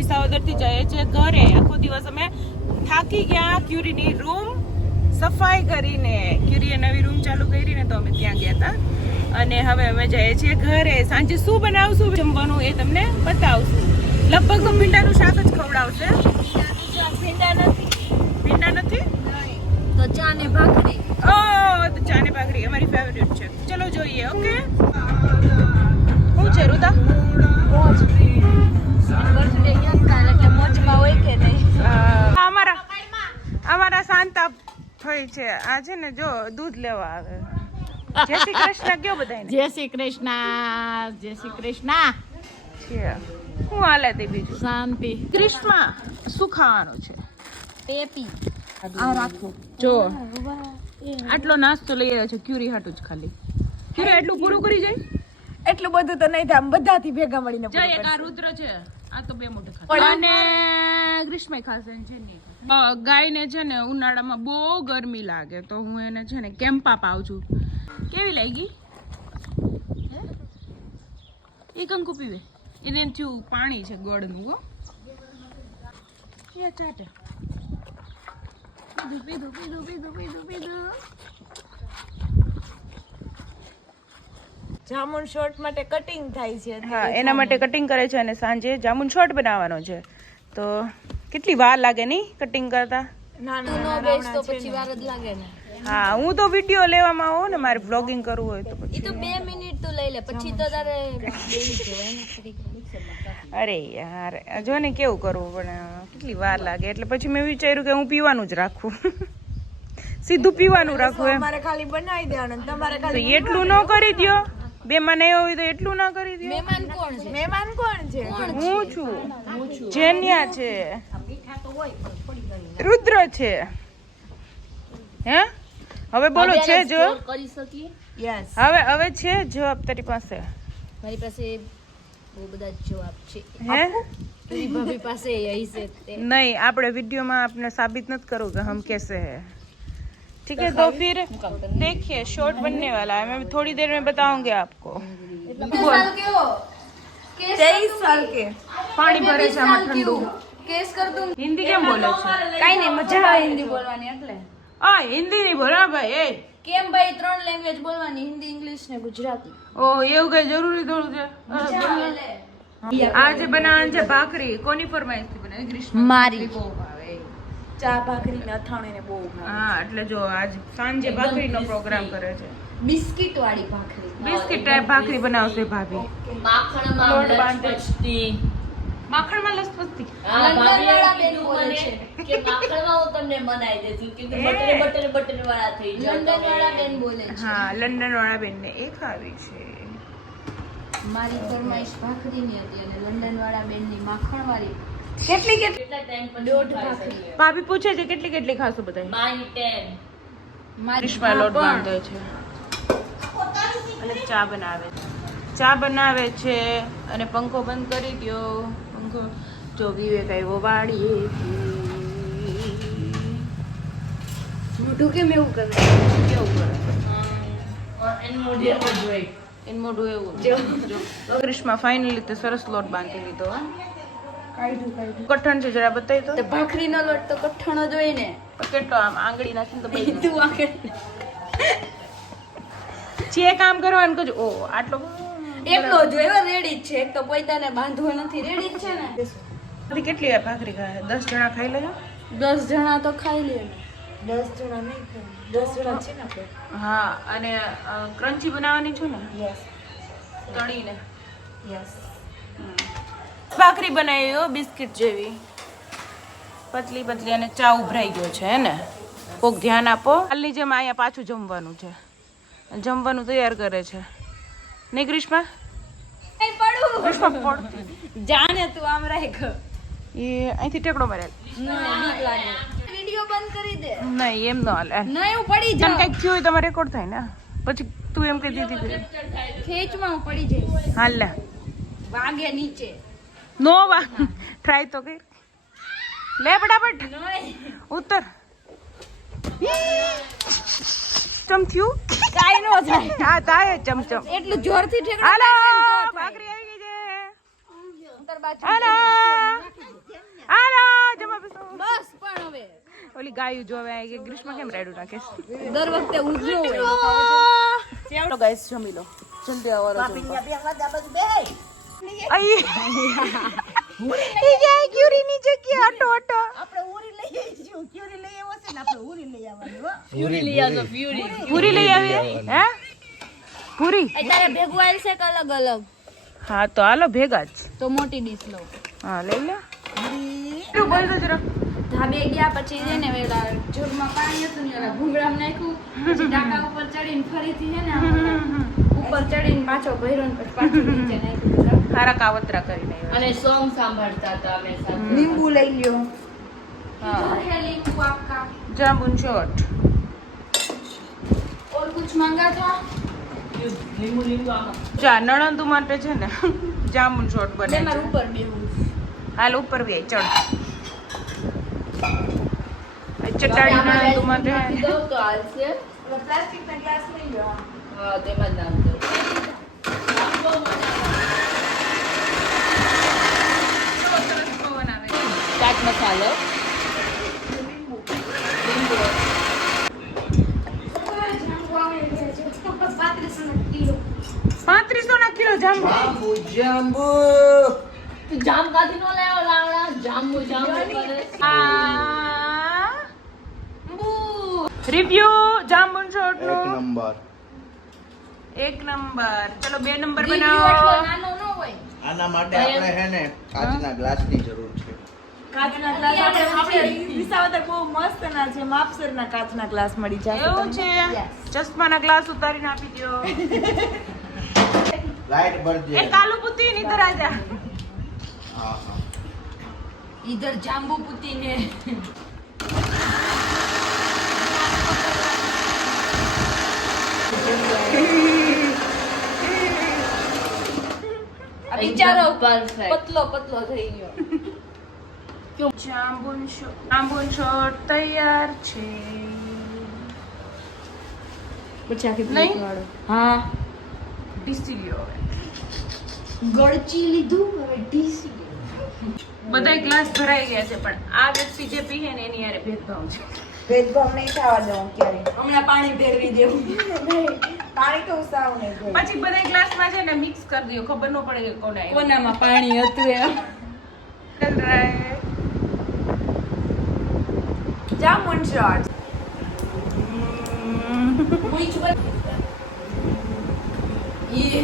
વિસાવદર થી જઈએ છીએ ઘરે. આખો દિવસ અમે થાકી ગયા. ક્યુરીની રૂમ સફાઈ કરીને, ક્યુરીએ નવી રૂમ ચાલુ કરી ને તો અમે ત્યાં ગયા હતા. અને હવે અમે જઈએ છીએ ઘરે. સાંજે શું બનાવશું જમવાનું એ તમને બતાવશું. લગભગ તો ભીંડાનું શાક જ ખવડાવશે. ભીંડા નથી તો ચા ને ભાખરી. ઓ તો ચા ને ભાખરી અમારી ફેવરેટ છે. ચલો જોઈએ. ઓકે શું છે રુદા? બર્થડે યંગસ્ટાર એટલે મોજમાં હોય કે નહીં? અમારા શાંતા થઈ છે. આ છે ને જો દૂધ લેવા આવે. જય શ્રી કૃષ્ણ કયો બધાને. જય શ્રી કૃષ્ણ. જય શ્રી કૃષ્ણ. શું હાલે તે બીજું? શાંતિ. ક્રિશ્મા શું ખાવાનું છે? પેપી. આ રાખો. જો આટલો નાસ્તો લઈ આવ્યો છે ક્યુરી હાટું જ ખાલી. ક્યુરી એટલું પૂરું કરી જાય? એટલું બધું તો નહીં થાય, બધાથી ભેગા મળીને. જો એક આ રુદ્ર છે, આ તો બે મોટે ખાશે. અને ગ્રીષ્મય ખાશે છે ને. ગાયને છે ને ઉનાળામાં બહુ ગરમી લાગે તો હું એને છે ને કેમ્પા પાઉં છું. કેવી લાગી? એ કંકુ પીવે. એને થયું પાણી છે ગળનું. હો એ ચાટે. પીધું. જામુન શોર્ટ માટે કટિંગ થાય છે. હા, એના માટે કટિંગ કરે છે અને સાંજે જામુન શોર્ટ બનાવવાનો છે. તો કેટલી વાર લાગે નહીં કટિંગ કરતા? તો પછી વાર જ લાગે ને. હા, હું તો વિડિયો લેવામાં આવું ને, મારે વ્લોગિંગ કરવું હોય તો પછી. ઈ તો 2 મિનિટ તો લઈ લે, પછી તો તારે અરે યાર, જો ને કેવું કરવું પણ કેટલી વાર લાગે. એટલે પછી મેં વિચાર્યું કે હું પીવાનું જ રાખું. સીધું પીવાનું રાખું એમ. તમારે ખાલી બનાવી દેવાનું, તમારે તો ખાલી એટલું ન કરી દ્યો. બે માં નહીં હોય તો એટલું ના કરી દ્યો. મહેમાન કોણ છે? હું છું. જેન્યા છે, રુદ્ર છે. હે હવે બોલો છે જો કરી શકીએ. યસ, હવે છે જવાબ તારી પાસે? મારી પાસે બહુ બધા જવાબ છે. હે तेरी भाभी પાસે यही से नहीं, આપણે વિડિયોમાં आपने साबित मत करो कि हम कैसे हैं. ठीक है, तो फिर देखिए शॉर्ट बनने वाला है. मैं थोड़ी देर में बताऊंगी आपको. 23 साल के પાણી ભરે છે આમાં ઠંડુ. केस कर दूं. હિન્દી કેમ બોલે છે? કાઈ નહીં, મજા આવે હિન્દી બોલવાની એટલે. આ હિન્દી નહીં બોલા ભાઈ. એ કેમ ભાઈ 3 લેંગ્વેજ બોલવાની, હિન્દી, ઇંગ્લિશ ને ગુજરાતી. ઓ એવું કઈ જરૂરી થોડું છે? આજે બનાવવાનું છે ભાખરી. કોની ફરમાઈશથી બનાવી? ગ્રીષ્મા. મારી. બહુ ભાવે. ચા ભાખરી ને અથાણે ને બહુ ભાવે. હા, એટલે જો આજ સાંજે ભાખરીનો પ્રોગ્રામ કરે છે. બિસ્કિટ વાળી ભાખરી. બિસ્કિટ ટાઈપ ભાખરી બનાવશે ભાભી. માખણમાં લોટ બાંધે. માખણમાં લસપસતી. લંડન વાળા બેન બોલે છે કે માખણમાં હું તમને મનાઈ દેતી કે બટર વાળા થઈ જાય. લંડન વાળા બેન બોલે છે. હા, લંડન વાળા બેનને એ ખાવી છે. મારી ફરમાઈશ ભાખરીની હતી અને લંડન વાળા બેનની માખણ વાળી. કેટલી કેટલા ટાઈમ પર દોઢ ભાખરી. ભાભી પૂછે છે કેટલી ખાશો બધા? 9 10 મારી ગ્રીષ્મા લોટ બાંધે છે અને ચા બનાવે છે અને પંખો બંધ કરી દ્યો. પંખો જો વિવેક આવ્યો વાળીએ. મોઢું કેમ એવું કરે? કેવું કરે? એન મોઢે જોઈ એન મોઢું એવું. જો ગ્રીષ્મા ફાઇનલી તે સરસ લોટ બાંધી લીધો. કઠણ છે, જરા બતાવી તો. તો ભાખરીનો લોટ તો કઠણો જ હોય ને. કેટલો આમ આંગળી નાખીને તો બધી તું આગળ જે કામ કરવાનું કજો. ઓ આટલો એકલો જોયો રેડી જ છે. એક તો પોતાને બાંધવો નથી, રેડી જ છે ને. બધી કેટલી ભાખરી ખાય? 10 જણા ખાઈ લેજો. 10 જણા તો ખાઈ લે ને. 10 જણા નહીં ખાય, 10 જણા છે ને આપણે. હા, અને ક્રન્ચી બનાવવાની છે ને યસ તળીને. યસ. ભાખરી બનાવી હો, બિસ્કિટ જેવી પતલી પતલી. અને ચા ઉભરાઈ ગયો છે હે ને. કોક ધ્યાન આપો. હાલની જેમ અહીંયા પાછું જમવાનું છે. જમવાનું તૈયાર કરે છે નહીં ગ્રીષ્મા? ગ્રીષ્મા પડતી. જાને તું આમ રાખ. એ અહીંથી ટેકડો મારેલ. બીક લાગે. વિડિયો બંધ કરી દે. નહીં એમ ન હાલે. નહીં હું પડી તને જાઉં. કંઈક થયું હોય તમારે રેકોર્ડ થાય ને. પછી તું એમ કહી દીધી કે ખેંચમાં હું પડી જઈશ. હાલ લે. વાગે નીચે. નો વા ટ્રાય તો કર. લે ફટાફટ ઉતર. ચમ થયું? કાઈ નો થાય. હા થાય ચમચમ. એટલું જોરથી ઠેકડો હાલો મારીને તો થાય. ભાખરી આવી ગઈ છે. ઉત્તર બાજુ. હાલો ઓલી ગાયું જોવે આ કે ગ્રીષ્મા કેમ રાયડું નાખે દર વખતે ઊંધો હોય ચાલો ગાઈસ જમી લો જલ્દી આવો ક્યુરીની જગ્યા આટો આટો ફ્યુરી લઈ આવજો ફ્યુરી પૂરી લઈ આવીએ હે પૂરી તારે ભેગું આવશે કે અલગ અલગ હા તો હાલો ભેગા જ તો મોટી ડીશ લો હા લઈ લે તું બોલ તો જરા ધાબે ગયા પછી છે ને વેલા જોગમાં પાણી હતું ને વેલા ભૂંગળામાં નાખ્યું પછી ટાંકા ઉપર ચડીને ફરીથી છે ને આમ ઉપર ચડીને પાછો ભર્યો ને પછી પાછું નીચે નાખ્યું હારા કાવતરા કરીને અને સોંગ સાંભળતા હતા અમે સાથે લીંબુ લઈ લ્યો હા है लींबू आपका જાંબુન શોટ और कुछ मांगा था લીંબુ લીંબુ આમાં જા નણંદ માટે છે ને જાંબુન શોટ બને ले मार છે ऊपर बेहूं હાલ ઉપર બે ચડ ચટાડી નણંદ માટે નાખી દો તો હાલશે प्लास्टिक का ग्लास ले लो હા તેમાં જ નાખ દો ચાટ મસાલો લીંબુ 3500 ના કિલો જાંબુ તું જામ કાથી નો લાવ્યો લાવડા જાંબુ જાંબુ કરે રિવ્યુ જાંબુન શોટ નો એક નંબર 1 નંબર ચલો 2 નંબર वीडियो બનાવો એટલો નાનો ન હોય આના માટે આપણે હે ને કાચના ગ્લાસની જરૂર છે કાચના ગ્લાસ આપણે વિસાવદર બહુ મસ્ત ના છે માપસરના કાચના ગ્લાસ મળી જશે એવું છે ચશ્માના ગ્લાસ ઉતારીને આપી દો લાઈટ ભરજે એ કાલુ પુતી નીધર આજા હા હા इधर जाम्बू पुती ने બિચારો પરફેક્ટ पतलो पतलो થઈ ગયો જાંબુન શોટ તૈયાર છે પછી આખી નહીં? પ્લેટ વાળો હા ડીસીલ્યો ગળચી લીધું હવે ડીસી બધાય ગ્લાસ ભરાઈ ગયા છે પણ આ વ્યક્તિ જે પીએ ને એની યારે ભેદભાવ છે ભેદભાવ નહીં થવા દઉં ક્યારે હમણાં પાણી ફેરવી દેવું પાણી તો ઉસાવ નહીં જોઈએ. પછી બધાય ગ્લાસમાં છે ને મિક્સ કરી દો ખબર ન પડે કે કોને આવ્યું. કોનામાં પાણી હતું એમ જામુન શોટ ये